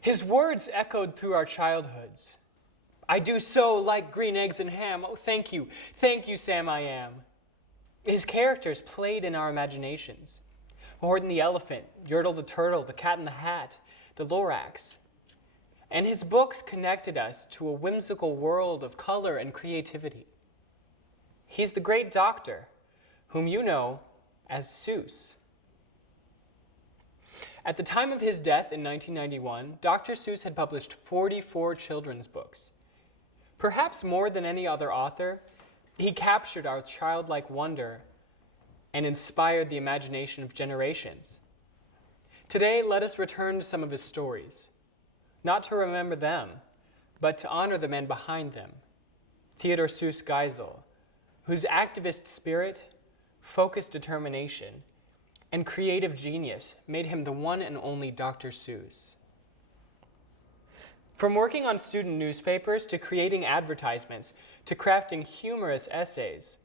His words echoed through our childhoods. I do so like green eggs and ham. Oh, thank you, Sam I Am. His characters played in our imaginations. Horton the elephant, Yertle the turtle, the cat in the hat, the Lorax. And his books connected us to a whimsical world of color and creativity. He's the great doctor, whom you know as Seuss. At the time of his death in 1991, Dr. Seuss had published 44 children's books. Perhaps more than any other author, he captured our childlike wonder and inspired the imagination of generations. Today, let us return to some of his stories, not to remember them, but to honor the man behind them, Theodore Seuss Geisel, whose activist spirit, focused determination, and creative genius made him the one and only Dr. Seuss. From working on student newspapers to creating advertisements to crafting humorous essays,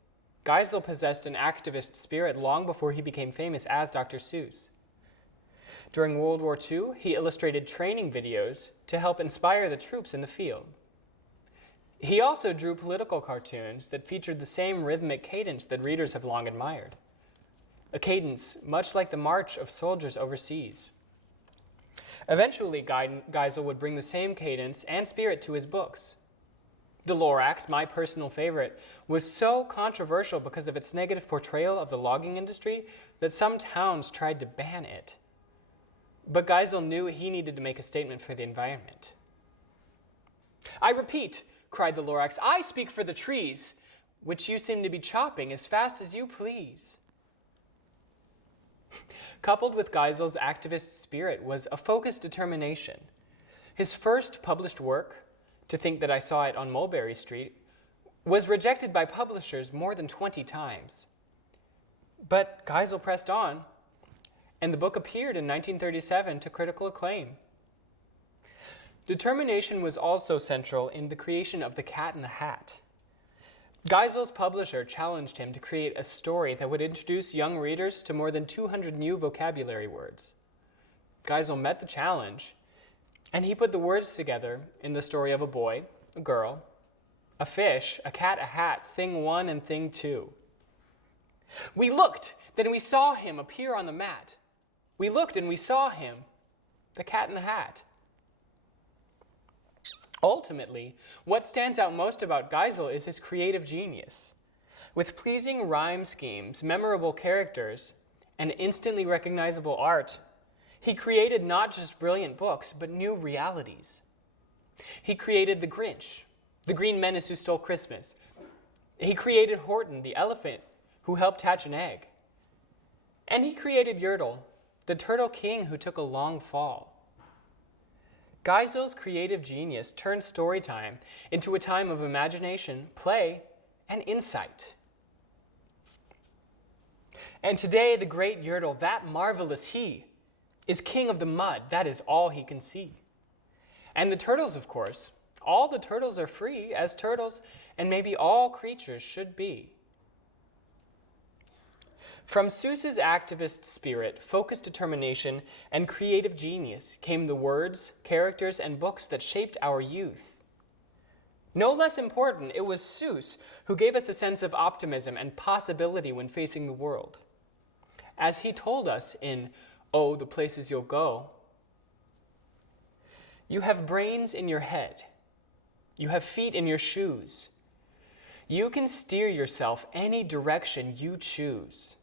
Geisel possessed an activist spirit long before he became famous as Dr. Seuss. During World War II, he illustrated training videos to help inspire the troops in the field. He also drew political cartoons that featured the same rhythmic cadence that readers have long admired, a cadence much like the march of soldiers overseas. Eventually, Geisel would bring the same cadence and spirit to his books. The Lorax, my personal favorite, was so controversial because of its negative portrayal of the logging industry that some towns tried to ban it. But Geisel knew he needed to make a statement for the environment. I repeat, cried the Lorax, I speak for the trees, which you seem to be chopping as fast as you please. Coupled with Geisel's activist spirit was a focused determination. His first published work, To Think That I Saw It on Mulberry Street, was rejected by publishers more than 20 times. But Geisel pressed on, and the book appeared in 1937 to critical acclaim. Determination was also central in the creation of The Cat in the Hat. Geisel's publisher challenged him to create a story that would introduce young readers to more than 200 new vocabulary words. Geisel met the challenge, and he put the words together in the story of a boy, a girl, a fish, a cat, a hat, thing one and thing two. We looked, then we saw him appear on the mat. We looked and we saw him, the cat in the hat. Ultimately, what stands out most about Geisel is his creative genius. With pleasing rhyme schemes, memorable characters, and instantly recognizable art, he created not just brilliant books, but new realities. He created The Grinch, the green menace who stole Christmas. He created Horton, the elephant who helped hatch an egg. And he created Yertle, the turtle king who took a long fall. Geisel's creative genius turned storytime into a time of imagination, play, and insight. And today, the great Yertle, that marvelous he, is king of the mud. That is all he can see. And the turtles, of course, all the turtles are free, as turtles and maybe all creatures should be. From Seuss's activist spirit, focused determination, and creative genius came the words, characters, and books that shaped our youth. No less important, it was Seuss who gave us a sense of optimism and possibility when facing the world. As he told us in Oh, the Places You'll Go, you have brains in your head. You have feet in your shoes. You can steer yourself any direction you choose.